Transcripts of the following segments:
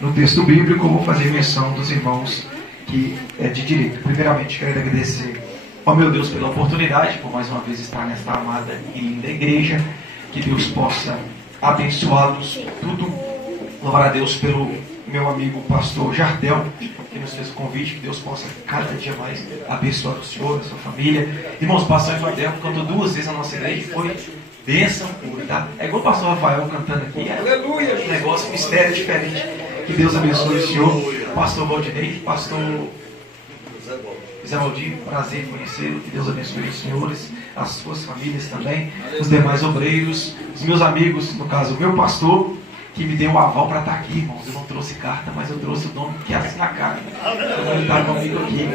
no texto bíblico, eu vou fazer menção dos irmãos que é de direito. Primeiramente, quero agradecer ao meu Deus pela oportunidade, por mais uma vez estar nesta amada e linda igreja. Que Deus possa abençoá-los tudo. Louvar a Deus pelo meu amigo pastor Jardel, que nos fez o convite. Que Deus possa cada dia mais abençoar o senhor, a sua família. Irmãos, pastor Jardel cantou 2 vezes na nossa igreja e foi bênção pura, tá? É igual o pastor Rafael cantando aqui. Aleluia! Um negócio, mistério diferente. Que Deus abençoe o senhor. Pastor Valdinei, pastor Zé Valdir, prazer em conhecê-lo. Que Deus abençoe os senhores, as suas famílias também, os demais obreiros, os meus amigos, no caso, o meu pastor, que me deu o aval para estar aqui, irmãos. Eu não trouxe carta, mas eu trouxe o nome que assina a carta. Então ele está comigo aqui.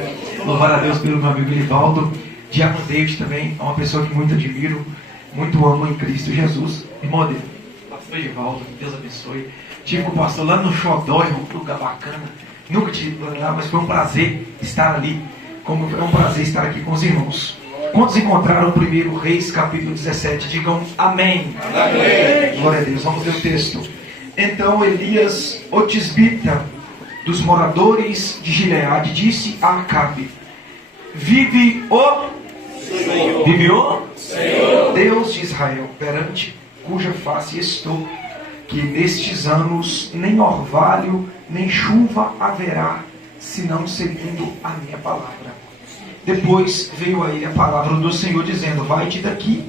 Louvar a Deus pelo meu amigo Elivaldo. Diácono David também, é uma pessoa que muito admiro, muito amo em Cristo Jesus. Irmão dele, pastor Elivaldo, que Deus abençoe. Tive com o pastor lá no Xodó, um lugar bacana. Nunca tive lá, mas foi um prazer estar ali. Como é um prazer estar aqui com os irmãos. Quantos encontraram o 1 Reis, capítulo 17? Digam amém. Amém. Glória a Deus. Vamos ler o texto. Então Elias, o tisbita, dos moradores de Gileade, disse a Acabe: Vive o Senhor. Vive o Senhor, Deus de Israel, perante cuja face estou, que nestes anos nem orvalho, nem chuva haverá, senão segundo a minha palavra. Depois veio a ele a palavra do Senhor, dizendo: Vai-te daqui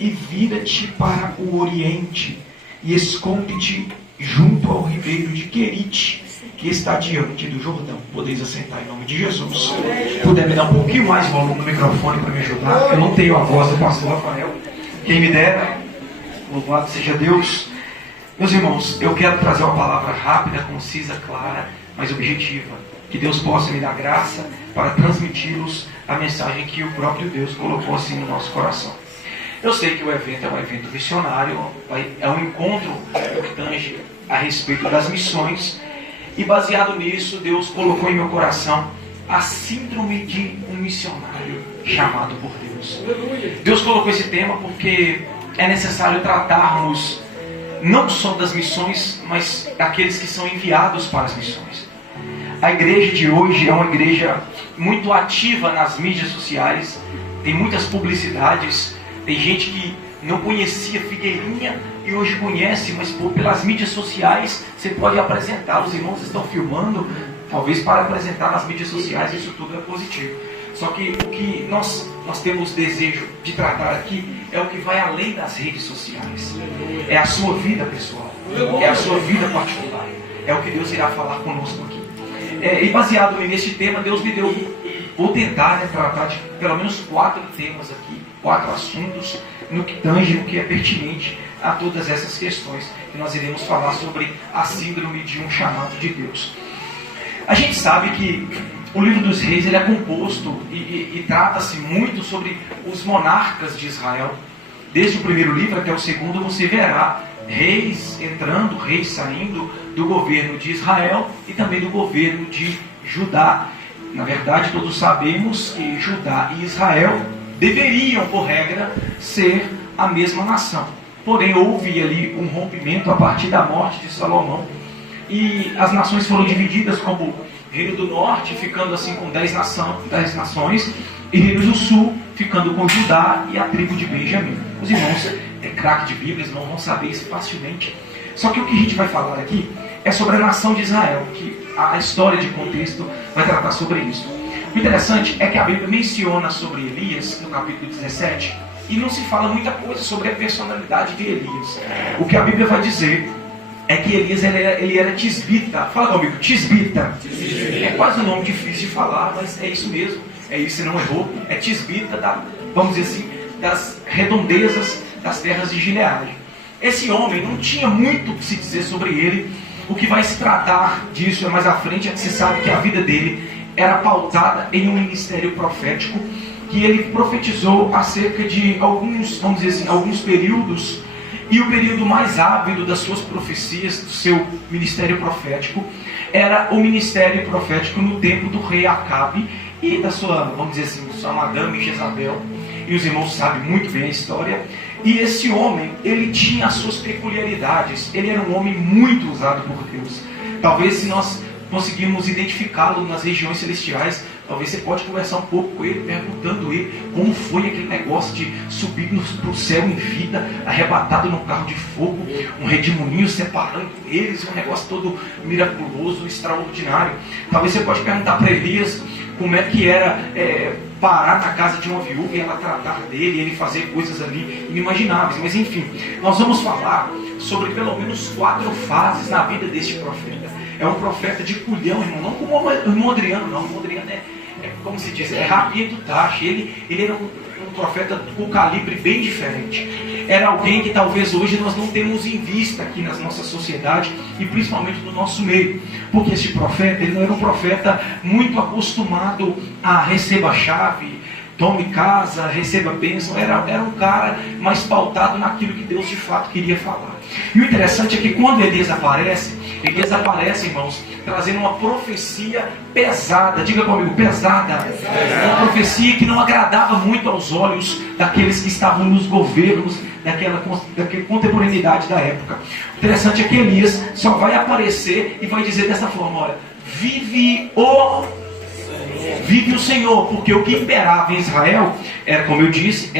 e vira-te para o oriente, e esconde-te junto ao ribeiro de Querite, que está diante do Jordão. Podeis assentar em nome de Jesus. Puder me dar um pouquinho mais volume no microfone para me ajudar. Eu não tenho a voz do pastor Rafael. Quem me dera, louvado seja Deus. Meus irmãos, eu quero trazer uma palavra rápida, concisa, clara, mas objetiva. Que Deus possa me dar graça para transmitir-los a mensagem que o próprio Deus colocou assim no nosso coração. Eu sei que o evento é um evento missionário, é um encontro que tange a respeito das missões, e baseado nisso, Deus colocou em meu coração a síndrome de um missionário chamado por Deus. Deus colocou esse tema porque é necessário tratarmos não só das missões, mas daqueles que são enviados para as missões. A igreja de hoje é uma igreja muito ativa nas mídias sociais, tem muitas publicidades, tem gente que não conhecia Figueirinha e hoje conhece, mas pelas mídias sociais você pode apresentar, os irmãos estão filmando, talvez para apresentar nas mídias sociais, isso tudo é positivo. Só que o que nós temos desejo de tratar aqui é o que vai além das redes sociais. É a sua vida pessoal, é a sua vida particular, é o que Deus irá falar conosco aqui. E baseado nesse tema, Deus me deu, vou tentar tratar de pelo menos 4 temas aqui, 4 assuntos, no que tange, no que é pertinente a todas essas questões, que nós iremos falar sobre a síndrome de um chamado de Deus. A gente sabe que o livro dos reis ele é composto e trata-se muito sobre os monarcas de Israel. Desde o primeiro livro até o segundo você verá reis entrando, reis saindo do governo de Israel e também do governo de Judá. Na verdade, todos sabemos que Judá e Israel deveriam, por regra, ser a mesma nação. Porém, houve ali um rompimento a partir da morte de Salomão e as nações foram divididas, como Reino do Norte ficando assim com 10 nações e Reino do Sul ficando com Judá e a tribo de Benjamim. Os irmãos craque de Bíblia, não vão saber isso facilmente. Só que o que a gente vai falar aqui é sobre a nação de Israel, que a história de contexto vai tratar sobre isso. O interessante é que a Bíblia menciona sobre Elias no capítulo 17 e não se fala muita coisa sobre a personalidade de Elias. O que a Bíblia vai dizer é que Elias ele era tisbita. Fala comigo, tisbita. É quase um nome difícil de falar, mas é isso mesmo. É isso, você não errou. É tisbita, vamos dizer assim, das redondezas das terras de Gileade. Esse homem não tinha muito o que se dizer sobre ele. O que vai se tratar disso é mais à frente, é que se sabe que a vida dele era pautada em um ministério profético, que ele profetizou acerca de alguns, vamos dizer assim, alguns períodos, e o período mais ávido das suas profecias, do seu ministério profético, era o ministério profético no tempo do rei Acabe e da sua, vamos dizer assim, sua madame Jezabel. E os irmãos sabem muito bem a história. E esse homem, ele tinha as suas peculiaridades. Ele era um homem muito usado por Deus. Talvez se nós conseguirmos identificá-lo nas regiões celestiais, talvez você pode conversar um pouco com ele, perguntando ele como foi aquele negócio de subir para o céu em vida, arrebatado num carro de fogo, um redemoinho separando eles, um negócio todo miraculoso, extraordinário. Talvez você pode perguntar para Elias como é que era parar na casa de uma viúva e ela tratar dele, ele fazer coisas ali inimagináveis. Mas enfim, nós vamos falar sobre pelo menos 4 fases na vida deste profeta. É um profeta de culhão, irmão, não como o irmão Adriano, não. O irmão Adriano como se diz, é rapinha do tacho. Ele era um profeta com calibre bem diferente. Era alguém que talvez hoje nós não temos em vista aqui na nossa sociedade e principalmente no nosso meio. Porque este profeta, ele não era um profeta muito acostumado a receber a chave, tome casa, receba bênção. Era um cara mais pautado naquilo que Deus de fato queria falar. E o interessante é que quando Elias aparece, irmãos, trazendo uma profecia pesada. Diga comigo, pesada. Uma profecia que não agradava muito aos olhos daqueles que estavam nos governos daquela contemporaneidade da época. O interessante é que Elias só vai aparecer e vai dizer dessa forma: olha, vive o Senhor, porque o que imperava em Israel era, como eu disse,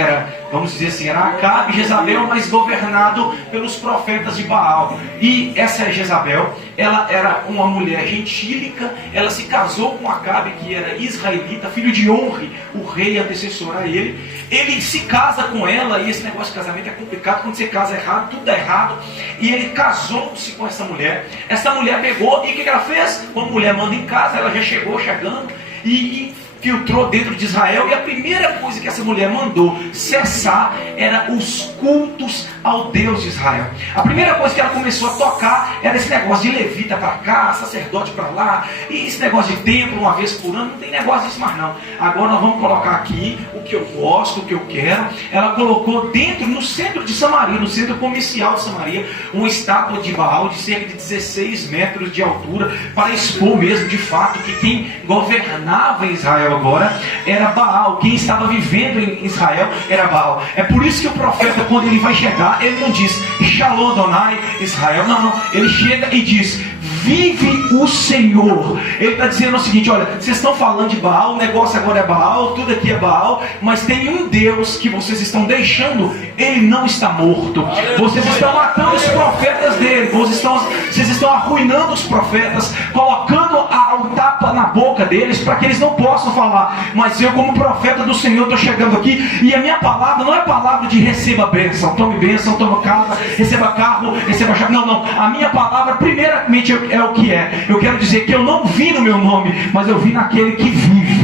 vamos dizer assim, era Acabe e Jezabel, mas governado pelos profetas de Baal. E essa Jezabel, ela era uma mulher gentílica, ela se casou com Acabe, que era israelita, filho de Onri, o rei antecessor a ele. Ele se casa com ela, e esse negócio de casamento é complicado, quando você casa errado, tudo dá errado. E ele casou-se com essa mulher. Essa mulher pegou, e o que ela fez? Quando a mulher manda em casa, ela já chegando e filtrou dentro de Israel, e a primeira coisa que essa mulher mandou cessar era os cultos ao Deus de Israel. A primeira coisa que ela começou a tocar era esse negócio de levita para cá, sacerdote para lá, e esse negócio de templo uma vez por ano. Não tem negócio disso mais não. Agora nós vamos colocar aqui o que eu gosto, o que eu quero. Ela colocou no centro de Samaria, no centro comercial de Samaria, uma estátua de Baal de cerca de 16 metros de altura, para expor mesmo de fato que quem governava em Israel agora era Baal. Quem estava vivendo em Israel era Baal. É por isso que o profeta, quando ele vai chegar, ele não diz Shalom Adonai Israel, não. Ele chega e diz: vive o Senhor. Ele está dizendo o seguinte: olha, vocês estão falando de Baal, o negócio agora é Baal, tudo aqui é Baal, mas tem um Deus que vocês estão deixando, ele não está morto. Vocês estão matando os profetas dele, vocês estão arruinando os profetas, colocando um tapa na boca deles para que eles não possam falar. Mas eu, como profeta do Senhor, estou chegando aqui, e a minha palavra não é palavra de receba bênção, tome bênção, tome casa, receba carro, receba chave. Não. A minha palavra, primeiramente, é o que é. Eu quero dizer que eu não vim no meu nome, mas eu vim naquele que vive.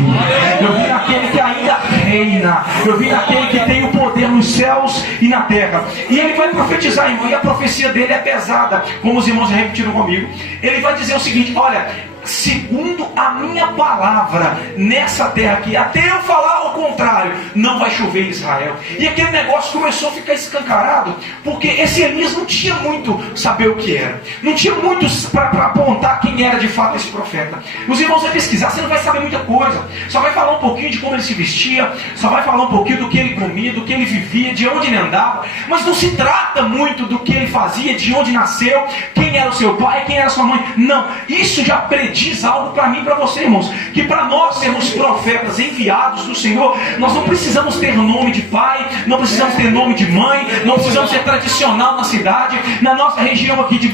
Eu vim naquele que ainda reina. Eu vim naquele que tem o poder nos céus e na terra. E ele vai profetizar, irmão, e a profecia dele é pesada, como os irmãos já repetiram comigo. Ele vai dizer o seguinte: olha, segundo a minha palavra nessa terra aqui, até eu falar o contrário, não vai chover em Israel. E aquele negócio começou a ficar escancarado, porque esse Elias não tinha muito saber o que era, não tinha muito para apontar quem era de fato esse profeta. Os irmãos vão pesquisar, você não vai saber muita coisa, só vai falar um pouquinho de como ele se vestia, só vai falar um pouquinho do que ele comia, do que ele vivia, de onde ele andava, mas não se trata muito do que ele fazia, de onde nasceu, quem era o seu pai, quem era a sua mãe. Não, isso já diz algo para mim e para você, irmãos, que para nós sermos profetas enviados do Senhor, nós não precisamos ter nome de pai, não precisamos ter nome de mãe, não precisamos ser tradicional na cidade, na nossa região aqui de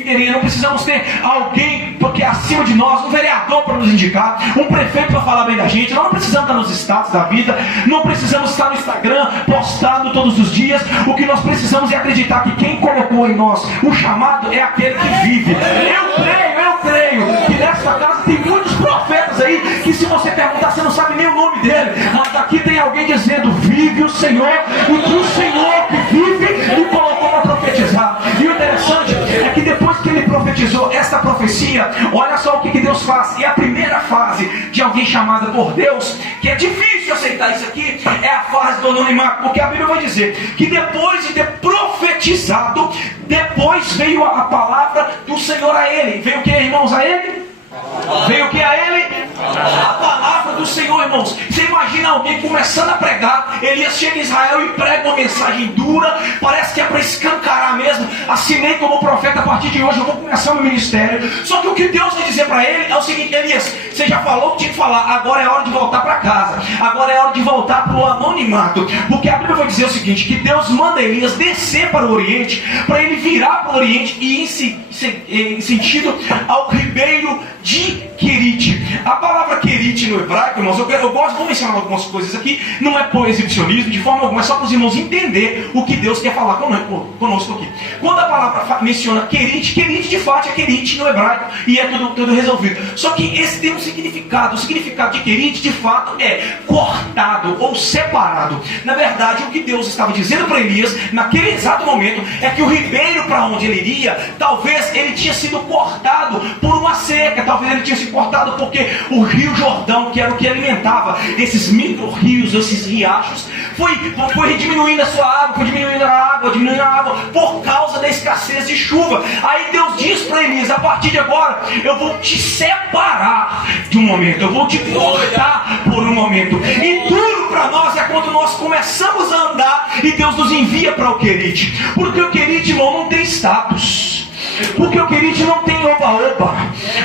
Figueiredo, não precisamos ter alguém porque é acima de nós, um vereador para nos indicar, um prefeito para falar bem da gente. Nós não precisamos estar nos status da vida, não precisamos estar no Instagram postando todos os dias. O que nós precisamos é acreditar que quem colocou em nós o chamado é aquele que vive. Eu creio que nessa casa tem muitos profetas aí que, se você perguntar, você não sabe nem o nome dele, mas aqui tem alguém dizendo: vive o Senhor, e o Senhor que vive me colocou para profetizar. E o interessante é que depois que ele profetizou essa profecia, olha só o que Deus faz. E a primeira fase de alguém chamado por Deus, que é difícil aceitar isso aqui, é a fase do anonimato, porque a Bíblia vai dizer que depois de ter profetizado, depois veio a palavra do Senhor a ele. Veio o que, irmãos, a ele? Veio o que a ele? A palavra do Senhor, irmãos. Você imagina alguém começando a pregar, Elias chega em Israel e prega uma mensagem dura, parece que é para escancarar mesmo. Assinei como profeta, a partir de hoje eu vou começar meu ministério. Só que o que Deus vai dizer para ele é o seguinte: Elias, você já falou o que tinha que falar, agora é hora de voltar para casa, agora é hora de voltar para o anonimato, porque a Bíblia vai dizer o seguinte, que Deus manda Elias descer para o Oriente, para ele virar para o Oriente e ir em sentido ao ribeiro de Querite. A palavra Querite no hebraico, irmãos, vou mencionar algumas coisas aqui, não é por exibicionismo, de forma alguma, é só para os irmãos entender o que Deus quer falar conosco aqui. Quando a palavra menciona Querite, Querite de fato é Querite no hebraico, e é tudo resolvido. Só que esse tem um significado, o significado de Querite de fato é cortado ou separado. Na verdade, o que Deus estava dizendo para Elias, naquele exato momento, é que o ribeiro para onde ele iria, talvez ele tinha sido cortado por uma seca, talvez ele tinha sido cortado porque o rio Jordão, que era o que alimentava esses micro-rios, esses riachos, foi diminuindo a sua água, foi diminuindo a água, por causa da escassez de chuva. Aí Deus diz para Elias: a partir de agora, eu vou te separar de um momento, eu vou te cortar por um momento. E duro para nós é quando nós começamos a andar e Deus nos envia para o Querite, porque o Querite, irmão, não tem status, porque o Querite não tem oba-oba,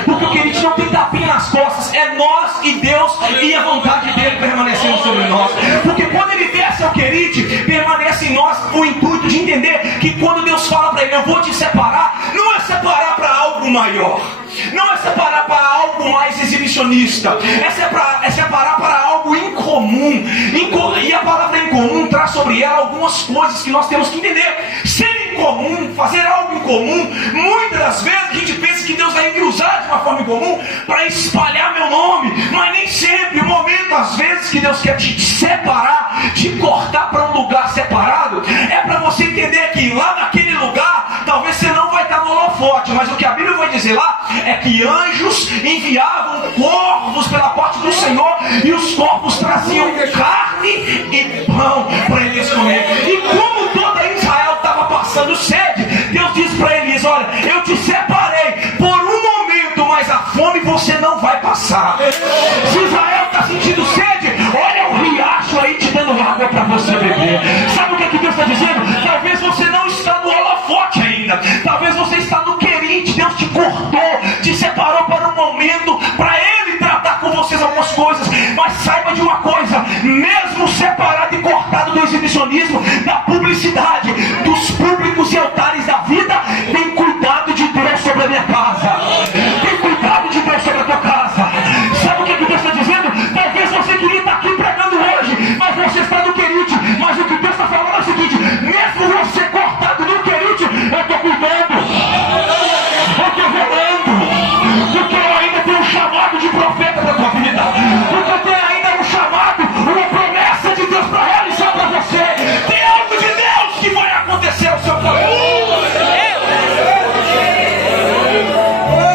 porque o Querite não tem tapinha nas costas. É nós e Deus e a vontade dele permanecendo sobre nós. Porque quando ele desce ao Querite, permanece em nós o intuito de entender que quando Deus fala para ele: eu vou te separar, não é separar para algo maior, não é separar para algo mais exibicionista, é separar para algo incomum. E a palavra incomum traz sobre ela algumas coisas que nós temos que entender. Ser incomum, fazer algo incomum, muitas das vezes a gente pensa que Deus vai me usar de uma forma incomum para espalhar meu nome, mas nem sempre. O momento, às vezes, que Deus quer te separar, te cortar para um lugar separado, é para você entender que lá naquele lugar, talvez você não vai estar no holofote, mas o que a Bíblia vai dizer lá é que anjos enviavam corvos pela parte do Senhor, e os corvos traziam carne e pão para eles comer. E como toda Israel estava passando sede, Deus disse para Elias: olha, eu te separei por um momento, mas a fome você não vai passar. Se Israel está sentindo sede, olha o riacho aí te dando água para você beber. Sabe o que Deus está dizendo? Talvez você não está no holofote ainda, talvez você está no Querite. Deus te cortou, te separou para um momento, para Ele tratar com vocês algumas coisas. Mas saiba de uma coisa: mesmo separado e cortado do exibicionismo, da publicidade, dos públicos e altares da vida, tem cuidado de Deus sobre a minha casa, tem cuidado de Deus sobre a tua casa. Sabe o que Deus está dizendo? Talvez você queria estar aqui pregando hoje, mas você está no Querite. Mas o que Deus está falando é o seguinte: mesmo você cortado no Querite, eu estou cuidando, eu estou velando, porque eu ainda tenho um chamado de profeta para a tua vida, porque eu tenho ainda um chamado, uma promessa de Deus para realizar para você. Tem algo de Deus que vai acontecer ao seu favor.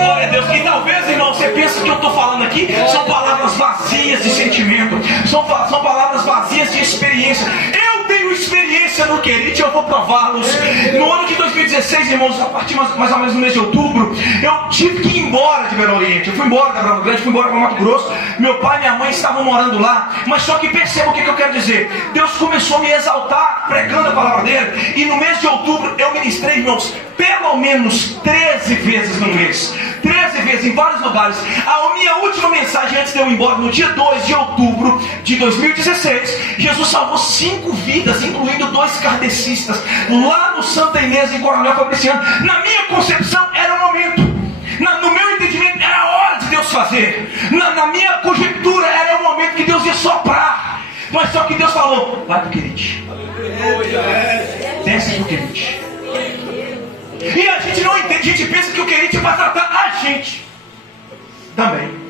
Glória a Deus. E talvez, irmão, você pensa que eu estou falando aqui são palavras vazias de sentimento, são palavras vazias de experiência. Eu tenho experiência no Querite, eu vou prová-los. No ano de 2016, irmãos, a partir mais ou menos no mês de outubro, eu tive que ir embora de Belo Oriente. Eu fui embora da Brava Grande, fui embora para Mato Grosso. Meu pai e minha mãe estavam morando lá. Mas só que perceba o que eu quero dizer: Deus começou a me exaltar pregando a palavra dele. E no mês de outubro eu ministrei, irmãos, pelo menos 13 vezes no mês, 13 vezes em vários lugares. A minha última mensagem antes de eu ir embora, no dia 2 de outubro de 2016, Jesus salvou 5 vidas, incluindo 2 kardecistas, lá no Santa Inês, em Coronel Fabriciano. Na minha concepção era o momento, no meu entendimento era a hora de Deus fazer, na minha conjectura era o momento que Deus ia soprar. Mas só que Deus falou: vai pro Querite, desce pro Querite. E a gente não entende, a gente pensa que o Querite é para tratar a gente também.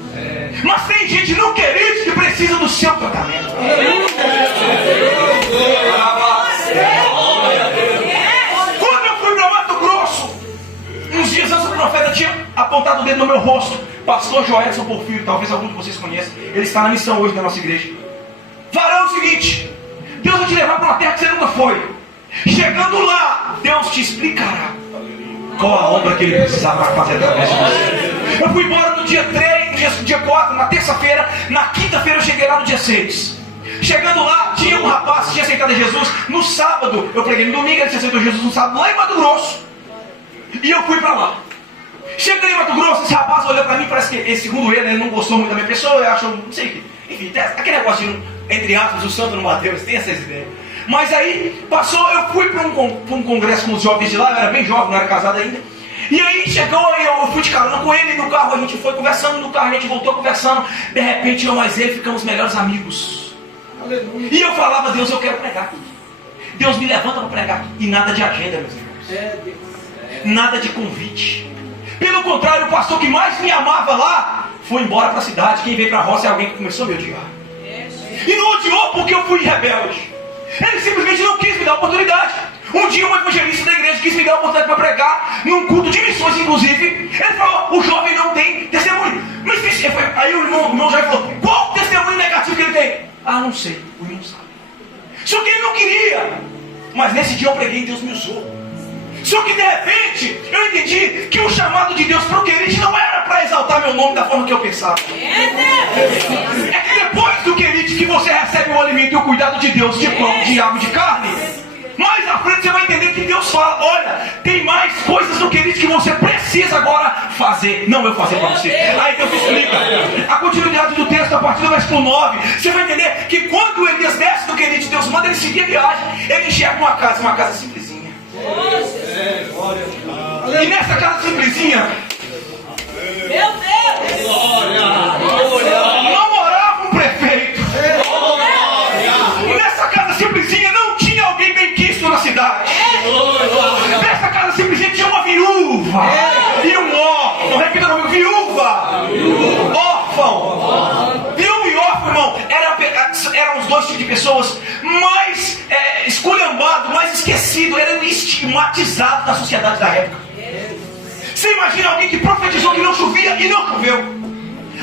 Mas tem gente no Querite que precisa do seu tratamento. Quando eu fui para Mato Grosso, uns dias antes, o profeta tinha apontado o dedo no meu rosto. Pastor Joelson Porfírio, talvez algum de vocês conheçam, ele está na missão hoje da nossa igreja. Farão o seguinte: Deus vai te levar para uma terra que você nunca foi. Chegando lá, Deus te explicará qual a obra que Ele precisava fazer através de você. Eu fui embora no dia dia 4, na terça-feira. Na quinta-feira eu cheguei lá no dia 6. Chegando lá, tinha um rapaz que tinha aceitado Jesus. No sábado, eu preguei no domingo, ele tinha aceitado Jesus no sábado, lá em Mato Grosso. E eu fui pra lá. Cheguei em Mato Grosso, esse rapaz olhou pra mim, parece que, segundo ele não gostou muito da minha pessoa, eu acho, não sei o que. Enfim, aquele negócio de, entre aspas, o santo não bateu, tem essas ideias. Mas aí, passou, eu fui para um congresso com os jovens de lá, eu era bem jovem, não era casado ainda. E aí chegou, eu fui de carona com ele, no carro a gente foi conversando, no carro a gente voltou conversando. De repente eu mais ele ficamos melhores amigos. Aleluia. E eu falava, Deus, eu quero pregar aqui. Deus me levanta para pregar aqui. E nada de agenda, meus irmãos. Nada de convite. Pelo contrário, o pastor que mais me amava lá foi embora para a cidade. Quem veio para a roça é alguém que começou a me odiar. E não odiou porque eu fui rebelde. Ele simplesmente não quis me dar oportunidade. Um dia um evangelista da igreja quis me dar a oportunidade para pregar, num culto de missões inclusive. Ele falou, o jovem não tem testemunho. Mas aí o irmão já falou, qual testemunho negativo que ele tem? Ah, não sei, o irmão sabe. Só que ele não queria. Mas nesse dia eu preguei e Deus me usou. Só que de repente eu entendi que o chamado de Deus para o querite não era para exaltar meu nome da forma que eu pensava. É que depois do querite que você recebe o alimento e o cuidado de Deus, de pão, de água, de carne, mais à frente você vai entender que Deus fala, olha, tem mais coisas no querite que você precisa agora fazer. Não eu fazer para você. Aí Deus explica. A continuidade do texto, a partir do versículo 9, você vai entender que quando Elias desce do querite, Deus manda ele seguir a viagem, ele enxerga uma casa simplesinha. E nessa casa simplesinha, meu Deus, não morava um prefeito. Nessa casa simplesinha não tinha alguém bem quisto na cidade. Nessa casa simplesmente tinha uma viúva e um órfão. Repita comigo, viúva, órfão. Viúva e órfão, irmão, eram os dois tipos de pessoas mais esculhambados, mais esquecidos, eram estigmatizados na sociedade da época. Você imagina alguém que profetizou que não chovia e não choveu.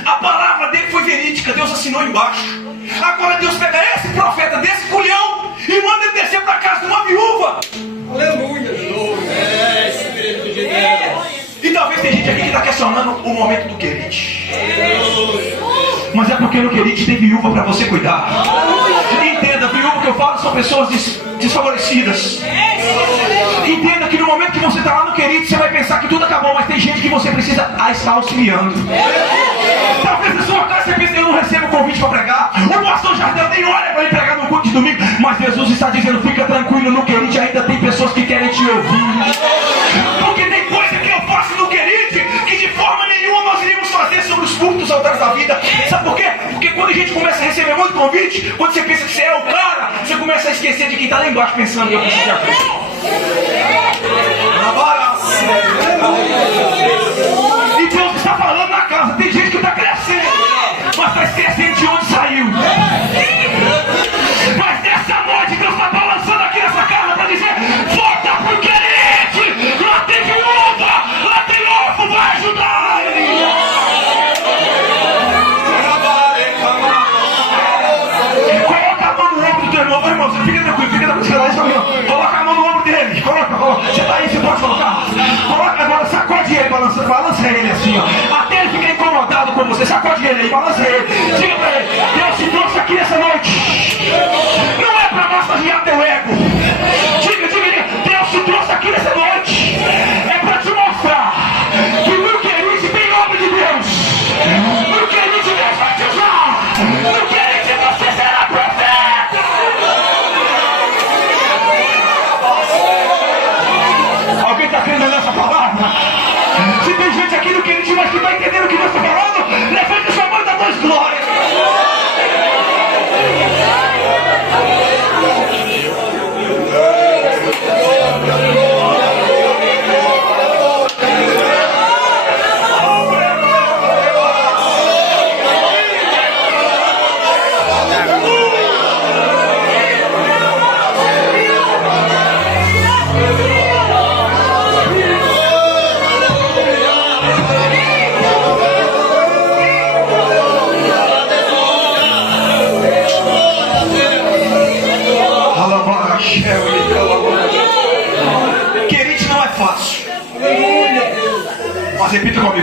A palavra dele foi verídica, Deus assinou embaixo. Agora Deus pega esse profeta desse culhão e manda ele descer para a casa de uma viúva. Aleluia. Espírito de Deus. E talvez tem gente aqui que está questionando o momento do querite. Mas é porque no querite tem viúva para você cuidar. Entenda, viúva que eu falo são pessoas desfavorecidas. Entenda que no momento que você está lá no querite, você vai pensar que tudo acabou, mas tem gente que você precisa estar auxiliando. Talvez na sua casa você pense, eu não recebo convite para pregar. O pastor Jardel nem olha para ele pregar no culto de domingo. Mas Jesus está dizendo, fica tranquilo, no querite ainda tem pessoas que querem te ouvir. Porque tem coisa que eu faço no querite que de forma nenhuma nós iríamos fazer sobre os cultos altares da vida. Sabe por quê? Porque quando a gente começa a receber muito convite, quando você pensa que você é o cara, você começa a esquecer de quem está lá embaixo pensando, eu preciso de ajuda. E Deus está falando na casa, tem gente que está crescendo, mas está esquecendo de onde saiu. Mas nessa noite Deus está balançando aqui nessa casa para dizer, volta pro querite, lá tem viúva, lá tem órfão, vai ajudar. Coloca a mão no ombro do teu irmão, fica tranquilo, coloca a mão no ombro dele, coloca, você está aí, você pode colocar, coloca agora, sacode ele, balança ele assim, ó, até ele ficar incomodado com você, sacode ele aí, balança ele, diga para ele, Deus te trouxe aqui nessa noite, não é para massagear teu ego, diga, Deus te trouxe aqui nessa noite, é para te mostrar que no querite tem obra de Deus, no querite Deus vai te usar, no querite você será profeta. Alguém está crendo nessa palavra? Se tem gente aqui no querite, mas que está entendendo o que Deus está falando, levante sua mão e dá duas glórias.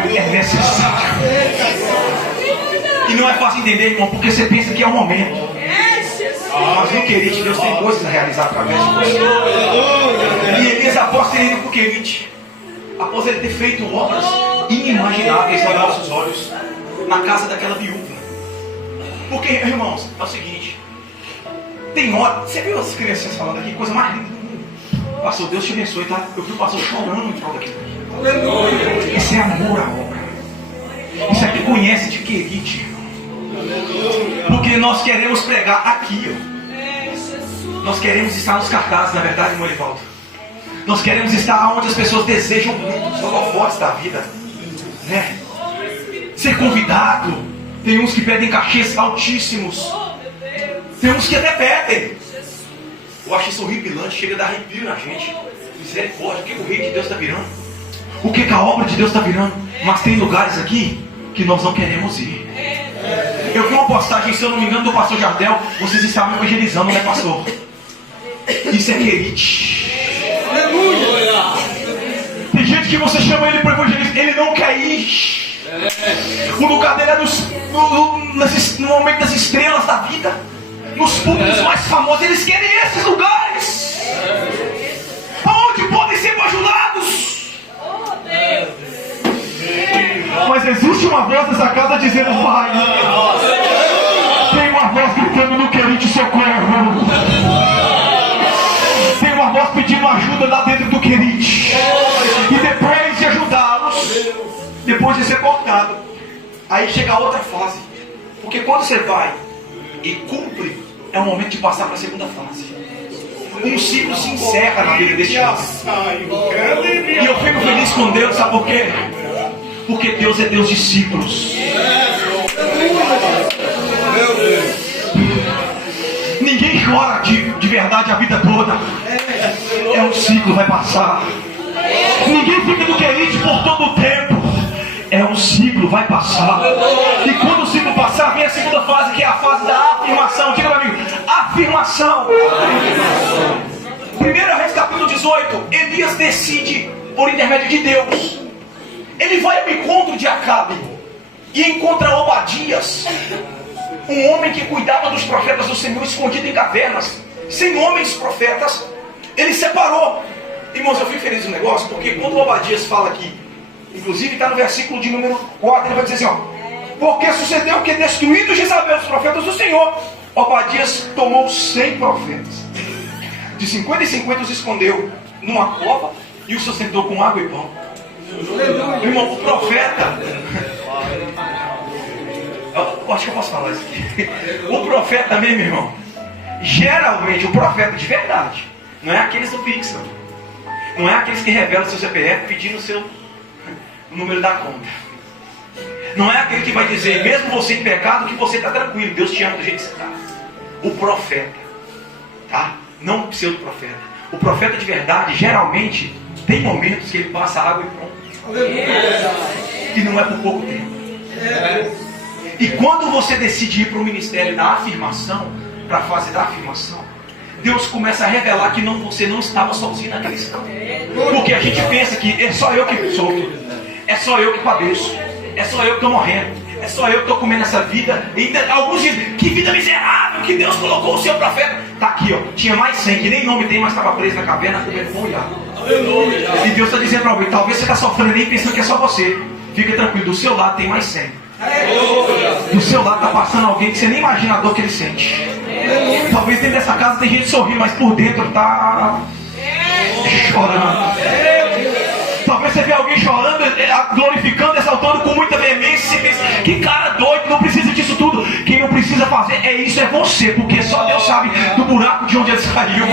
amigo, é necessário. E não é fácil entender, irmão, porque você pensa que é o momento. Mas no Querite, Deus tem coisas a realizar através de você. E Elias, após ter ido para o Querite, após ele ter feito obras inimagináveis aos nossos olhos, na casa daquela viúva. Porque, irmãos, é o seguinte: tem hora, você viu as crianças falando aqui, coisa mais linda do mundo. Pastor, Deus te abençoe, tá? Eu vi o pastor chorando em prol daquilo. Isso é amor à obra. Isso aqui conhece de Querite, irmão. Porque nós queremos pregar aqui, ó. Nós queremos estar nos cartazes, na verdade, Morivaldo. Nós queremos estar onde as pessoas desejam muito, os holofotes da vida, né? Ser convidado. Tem uns que pedem cachês altíssimos. Tem uns que até pedem. Eu acho isso horripilante, chega a dar arrepio na gente. Misericórdia, o que o reino de Deus está virando? O que a obra de Deus está virando? Mas tem lugares aqui que nós não queremos ir. Eu vi uma postagem, se eu não me engano, do pastor Jardel. Vocês estavam evangelizando, né, pastor? Isso é Querite. Tem gente que você chama ele para evangelizar, ele não quer ir. O lugar dele é no momento das estrelas da vida, nos públicos mais famosos. Eles querem esses lugares, onde podem ser bajulados. Mas existe uma voz nessa casa dizendo: Pai, tem uma voz gritando no Querite, socorro. Tem uma voz pedindo ajuda lá dentro do Querite. E depois de ajudá-los, depois de ser cortado, aí chega a outra fase. Porque quando você vai e cumpre, é o momento de passar para a segunda fase. Um ciclo se encerra na vida deste homem. E eu fico feliz com Deus, sabe por quê? Porque Deus é Deus de ciclos. Ninguém chora de verdade a vida toda. É um ciclo, vai passar. Ninguém fica no Querite por todo o tempo. É um ciclo, vai passar. E quando o ciclo passar, vem a segunda fase, que é a fase da afirmação. Diga, meu amigo, afirmação. 1 Reis capítulo 18. Elias decide por intermédio de Deus. Ele vai ao encontro de Acabe e encontra Obadias, um homem que cuidava dos profetas do Senhor escondido em cavernas. Sem homens profetas, ele separou. Irmãos, eu fico feliz no negócio, porque quando Obadias fala aqui, inclusive está no versículo de número 4, ele vai dizer assim, ó: porque sucedeu que, destruídos Jezabel os profetas do Senhor, Obadias tomou 100 profetas, de 50 em 50 os escondeu numa cova e os sustentou com água e pão. Meu irmão, o profeta, eu acho que eu posso falar isso aqui. O profeta mesmo, irmão, geralmente o profeta de verdade não é aqueles do Pix, não é aqueles que revelam seu CPF pedindo o número da conta. Não é aquele que vai dizer, mesmo você em pecado, que você está tranquilo, Deus te ama do jeito que você está. O profeta, tá? Não o pseudo profeta. O profeta de verdade, geralmente, tem momentos que ele passa água e pão. E não é por pouco tempo. E quando você decide ir para o ministério da afirmação, para a fase da afirmação, Deus começa a revelar que você não estava sozinho na questão. Porque a gente pensa que é só eu que sofro, é só eu que padeço, é só eu que estou morrendo, é só eu que estou comendo essa vida. E alguns dizem, que vida miserável que Deus colocou o seu profeta. Está aqui, ó, tinha mais 100 que nem nome tem, mas estava preso na caverna comendo pão e água. E Deus está dizendo para alguém, talvez você está sofrendo e pensando que é só você. Fica tranquilo, do seu lado tem mais 100. Do seu lado está passando alguém que você nem imagina a dor que ele sente. Talvez dentro dessa casa tem gente sorrindo, mas por dentro está chorando. Talvez você vê alguém chorando, glorificando, exaltando com muita veemência. Você pensa, que cara doido, não precisa disso tudo. Quem não precisa fazer é isso, é você. Porque só Deus sabe do buraco de onde ele saiu.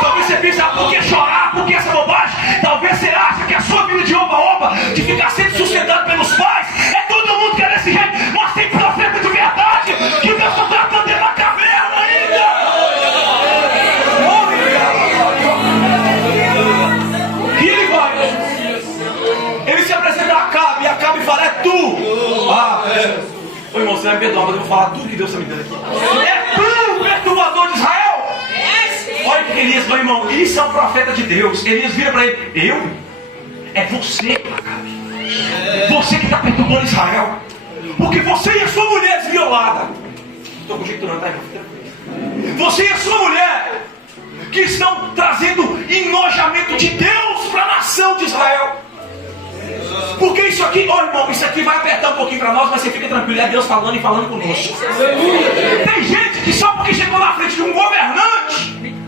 Talvez você pense, por que chorar? Por que essa bobagem? Talvez você ache que a sua vida de oba-oba, de ficar sendo sustentado pelos pais, é todo mundo que é desse jeito. Mas tem profeta de verdade que Deus está tratando dentro da caverna ainda. E ele vai. Ele se apresenta a Acabe, e Acabe fala, é tu. Ô irmão, você vai me perdoar, mas eu vou falar tudo que Deus está me dando aqui. É tu, perturbador de Israel. Olha que que Elias falou, irmão, isso é um profeta de Deus. Elias vira para ele, eu? É você, Acabe. Você que está perturbando Israel. Porque você e a sua mulher desviolada. Estou conjecturando, tá, irmão? Você e a sua mulher que estão trazendo enojamento de Deus para a nação de Israel. Porque isso aqui, ó irmão, isso aqui vai apertar um pouquinho para nós, mas você fica tranquilo, é Deus falando e falando conosco. Tem gente que só porque chegou na frente de um governante,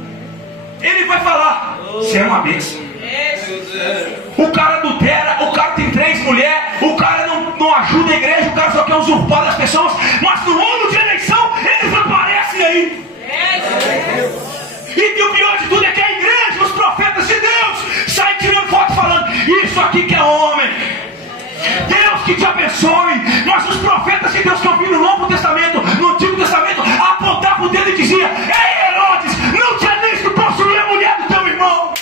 ele vai falar, você é uma bênção. O cara adultera, o cara tem 3 mulheres, o cara não ajuda a igreja, o cara só quer usurpar das pessoas, mas no ano de eleição eles aparecem aí. E o pior de tudo é que a igreja, os profetas de Deus, saem tirando foto falando, isso aqui que é homem. Deus que te abençoe. Mas os profetas de Deus que eu vi no Novo Testamento, no Antigo Testamento, apontavam o dedo e dizia, ei Herodes, não tinha visto possuir a mulher do teu irmão.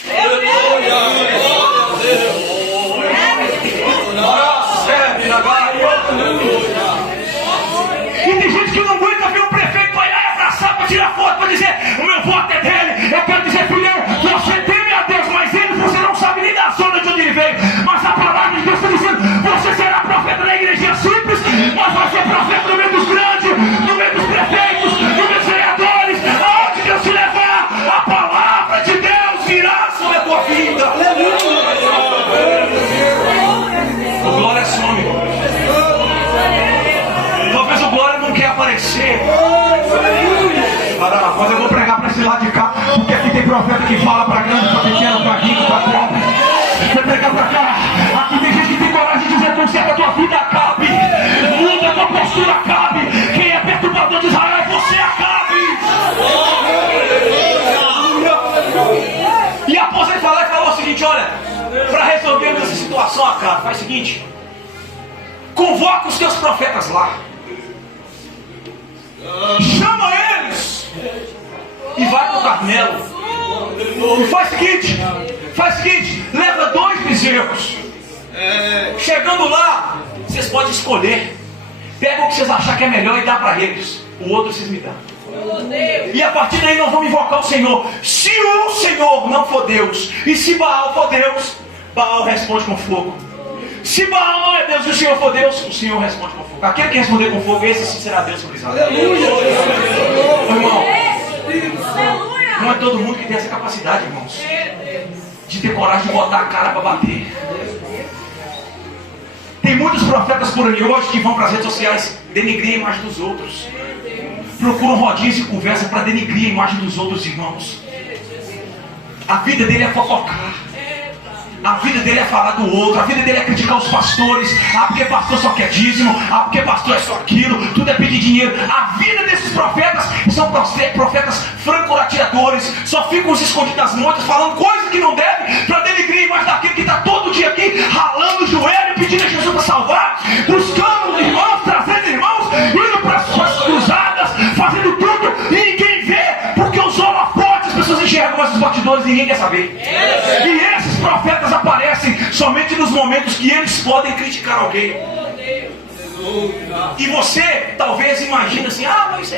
E tem gente que não aguenta ver o prefeito para ir lá e abraçar, para tirar foto, para dizer, o meu voto é dele. Eu quero dizer, filhão, você teme a Deus, mas ele você não sabe nem da zona de onde ele veio. Mas a palavra de Deus está dizendo, você será profeta na igreja simples, mas vai ser profeta no meio dos grandes, no meio dos prefeitos, no meio dos vereadores. Aonde Deus te levar, a palavra de Deus virá sobre a tua vida. O glória some. Talvez o glória não quer aparecer. Mas eu vou pregar para esse lado de cá, porque aqui tem profeta que fala para grande, para pequeno, para rico, para pobre. Vou pregar para cá. Aqui tem gente que tem coragem de dizer, conserta a tua vida, Acabe. Muda a tua postura, Acabe. Quem é perturbador de Israel é você, Acabe. E após ele falar, ele falou o seguinte, olha, para resolvermos essa situação, Acabe, faz o seguinte, convoca os teus profetas lá, chama eles e vai para o Carmelo. E faz o seguinte, leva 2 bezerros. Chegando lá, vocês podem escolher, pega o que vocês acharem que é melhor e dá para eles, o outro vocês me dão. E a partir daí nós vamos invocar o Senhor. Se o Senhor não for Deus, e se Baal for Deus, Baal responde com fogo. Se Baal não é Deus e o Senhor for Deus, o Senhor responde com fogo. Aquele que responder com fogo, esse sim será Deus sobre Israel. Irmão, não é todo mundo que tem essa capacidade, irmãos, de ter coragem de botar a cara para bater. Tem muitos profetas por aí hoje que vão para as redes sociais denegrir a imagem dos outros. Procuram rodinhas de conversa para denegrir a imagem dos outros irmãos. A vida dele é fofocar. A vida dele é falar do outro, a vida dele é criticar os pastores. Ah, porque pastor só quer dízimo, ah, porque pastor é só aquilo, tudo é pedir dinheiro. A vida desses profetas são profetas franco-atiradores, só ficam se escondidos das moitas, falando coisas que não devem, para denigrir mais daquele que está todo dia aqui, ralando o joelho, pedindo a Jesus para salvar, buscando irmãos, trazendo irmãos, indo para as cruzadas, fazendo tudo, e ninguém vê, porque os holofotes, as pessoas enxergam, mas os bastidores ninguém quer saber. E esses profetas aparecem somente nos momentos que eles podem criticar alguém. E você talvez imagine assim, mas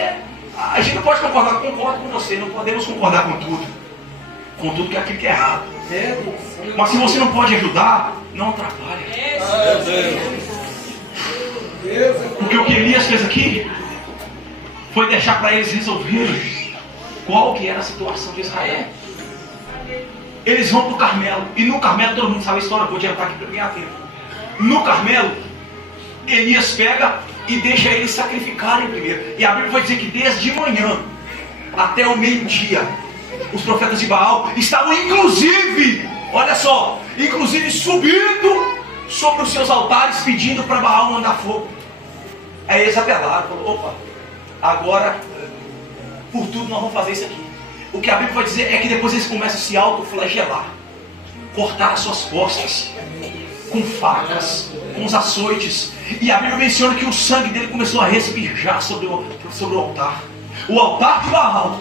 a gente não pode concordar. Concordo com você, não podemos concordar com tudo que é aquilo que é errado. Mas se você não pode ajudar, não atrapalha. Porque o que Elias fez aqui foi deixar para eles resolverem qual que era a situação de Israel. Eles vão para o Carmelo. E no Carmelo, todo mundo sabe a história. Vou adiantar aqui para ganhar tempo. No Carmelo, Elias pega e deixa eles sacrificarem primeiro. E a Bíblia vai dizer que desde manhã até o meio-dia, os profetas de Baal estavam inclusive, olha só, subindo sobre os seus altares, pedindo para Baal mandar fogo. Aí eles apelaram, falaram, opa, agora por tudo nós vamos fazer isso aqui. O que a Bíblia vai dizer é que depois eles começam a se autoflagelar, cortar as suas costas com facas, com os açoites. E a Bíblia menciona que o sangue dele começou a respingar sobre o altar. O altar de Baal.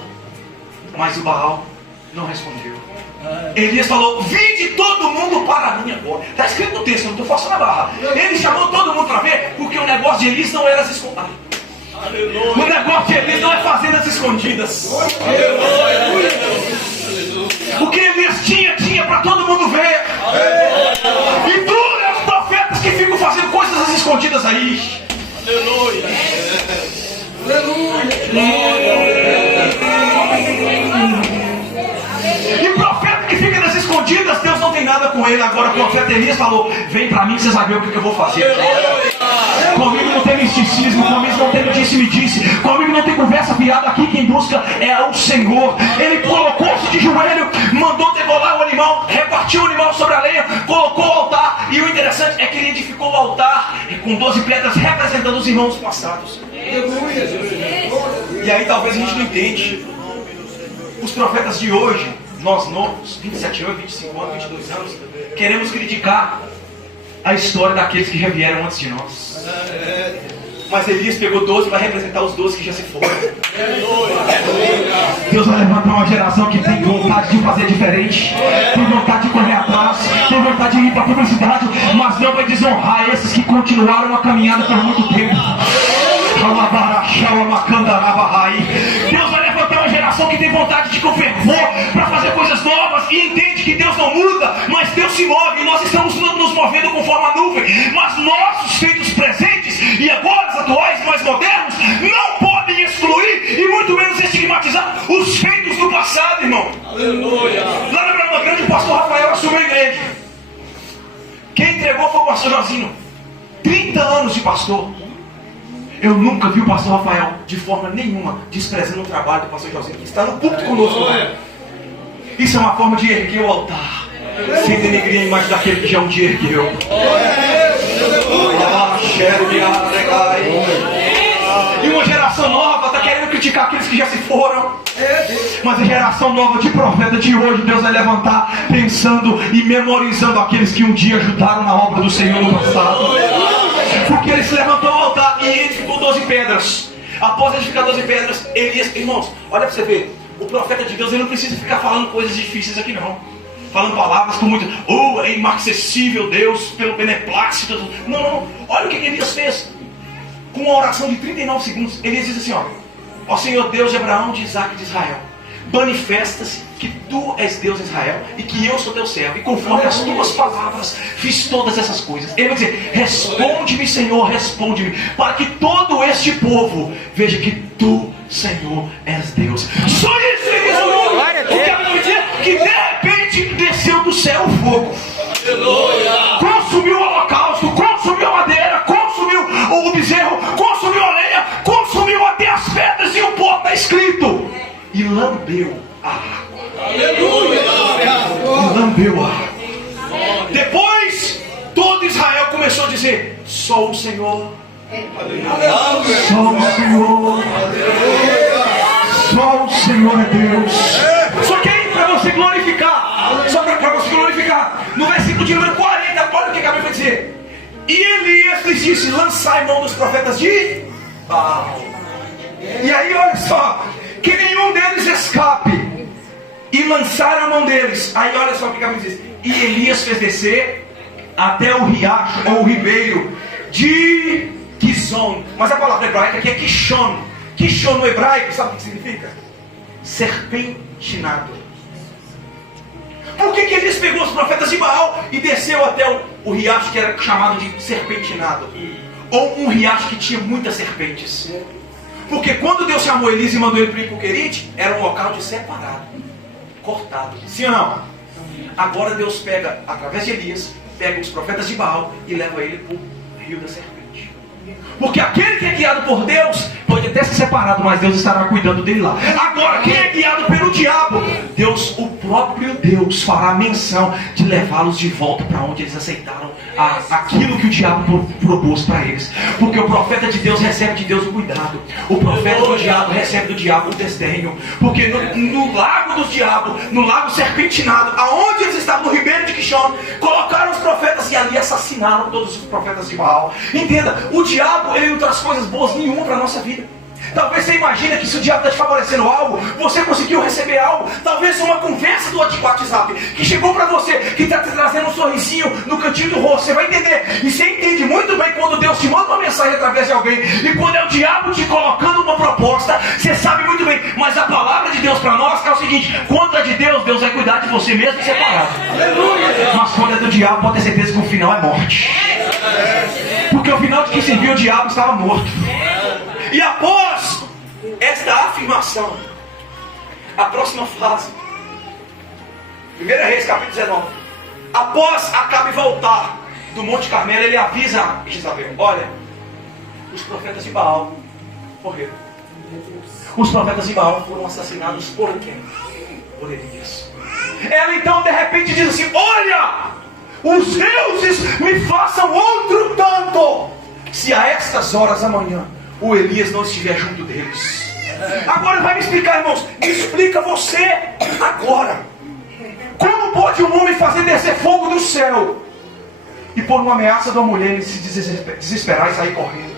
Mas o Baal não respondeu. Elias falou, vinde todo mundo para mim agora. Está escrito no texto, eu não estou forçando a barra. Ele chamou todo mundo para ver, porque o negócio de Elias não era as escondidas. O negócio de Elias não é fazer as escondidas. O que Elias tinha para todo mundo ver. E dura é os profetas que ficam fazendo coisas escondidas aí. Aleluia. E profeta que fica nas escondidas, Deus não tem nada com ele. Agora o profeta Elias falou: vem para mim, você vai ver o que eu vou fazer. Comigo não tem misticismo, comigo não tem disse-me-disse, comigo não tem conversa fiada. Aqui quem busca é o Senhor. Ele colocou-se de joelho, mandou degolar o animal, repartiu o animal sobre a lenha, colocou o altar. E o interessante é que ele edificou o altar com 12 pedras representando os irmãos passados. E aí talvez a gente não entende. Os profetas de hoje, nós novos, 27 anos, 25 anos, 22 anos, queremos criticar a história daqueles que já vieram antes de nós. Mas Elias pegou 12 para representar os 12 que já se foram. Deus vai levantar uma geração que tem vontade de fazer diferente, tem vontade de correr atrás, tem vontade de ir para a publicidade, mas não vai desonrar esses que continuaram a caminhada por muito tempo. Deus vai levantar uma geração que tem vontade de com fervor para fazer coisas novas e entende que Deus não muda, mas Deus se move. E nós estamos nos movendo conforme a nuvem. Mas nossos feitos presentes e agora atuais, mais modernos, não podem excluir e muito menos estigmatizar os feitos do passado, irmão. Aleluia. Lá na Brama Grande, o pastor Rafael assumiu a igreja. Quem entregou foi o pastor Josinho. 30 anos de pastor. Eu nunca vi o pastor Rafael de forma nenhuma desprezando o trabalho do pastor Josinho, que está no púlpito conosco. Isso é uma forma de erguer o altar, sem denegrir a imagem daquele que já um dia ergueu. E uma geração nova está querendo criticar aqueles que já se foram. Mas a geração nova de profeta de hoje, Deus vai levantar pensando e memorizando aqueles que um dia ajudaram na obra do Senhor no passado. Porque ele se levantou ao altar e edificou 12 pedras. Após edificar 12 pedras, Elias, irmãos, olha para você ver, o profeta de Deus ele não precisa ficar falando coisas difíceis aqui não, falando palavras com muito, é inacessível Deus, pelo beneplácito. Não, olha o que Elias fez. Com uma oração de 39 segundos, Elias diz assim: ó Senhor Deus de Abraão, de Isaac e de Israel, manifesta-se que tu és Deus de Israel e que eu sou teu servo, e conforme as tuas palavras fiz todas essas coisas. Ele vai dizer: responde-me, Senhor, responde-me, para que todo este povo veja que tu, Senhor, és Deus. Só isso, Elias. O que a Bíblia diz que de repente desceu do céu o fogo, consumiu o holocausto, consumiu a madeira, consumiu o bezerro, consumiu a lenha, consumiu até as pedras, e o povo está escrito: e lambeu a água. Aleluia! E lambeu a água. Depois, todo Israel começou a dizer: só o Senhor. Só o Senhor. Só o Senhor é Deus. Só que aí, para você glorificar, no versículo de número 40, olha o que a Bíblia vai dizer: e Elias lhes disse: lançai mão dos profetas de Baal. E aí, olha só, que nenhum deles escape. E lançaram a mão deles. Aí olha só o que a Bíblia diz: e Elias fez descer até o riacho, ou o ribeiro de Kishon. Mas a palavra hebraica aqui é Kishon. Kishon no hebraico, sabe o que significa? Serpentinado. Por que Elias pegou os profetas de Baal e desceu até o riacho que era chamado de serpentinado? Ou um riacho que tinha muitas serpentes. Porque quando Deus chamou Elias e mandou ele para o Ipuquerite, era um local de separado, cortado. Sim ou não? Agora Deus pega, através de Elias, pega os profetas de Baal e leva ele para o rio da serpente. Porque aquele que é guiado por Deus pode até ser separado, mas Deus estará cuidando dele lá. Agora, quem é guiado pelo diabo, Deus, o próprio Deus, fará menção de levá-los de volta para onde eles aceitaram aquilo que o diabo propôs para eles. Porque o profeta de Deus recebe de Deus o cuidado, o profeta do diabo recebe do diabo o desdenho. Porque no lago dos diabos, no lago serpentinado, aonde eles estavam, no ribeiro de Kishon, colocaram os profetas e ali assassinaram todos os profetas de Baal. Entenda, o diabo ele não traz coisas boas nenhuma para a nossa vida. Talvez você imagine que se o diabo está te favorecendo algo, você conseguiu receber algo. Talvez uma conversa do WhatsApp que chegou para você, que está te trazendo um sorrisinho no cantinho do rosto. Você vai entender. E você entende muito bem quando Deus te manda uma mensagem através de alguém. E quando é o diabo te colocando uma proposta, você sabe muito bem. Mas a palavra de Deus para nós é o seguinte: quando é de Deus, Deus vai cuidar de você mesmo separado. Mas quando é do diabo, pode ter certeza que o final é morte. Porque o final de quem serviu o diabo estava morto. E após esta afirmação, a próxima fase, 1 Reis capítulo 19, após Acabe voltar do Monte Carmelo, ele avisa a Jezabel: olha, os profetas de Baal morreram. Os profetas de Baal foram assassinados por quem? Por Elias. Ela então de repente diz assim: olha, os deuses me façam outro tanto, se a estas horas da manhã o Elias não estiver junto deles. Agora vai me explicar, irmãos. Me explica você agora. Como pode um homem fazer descer fogo do céu e por uma ameaça de uma mulher ele se desesperar e sair correndo?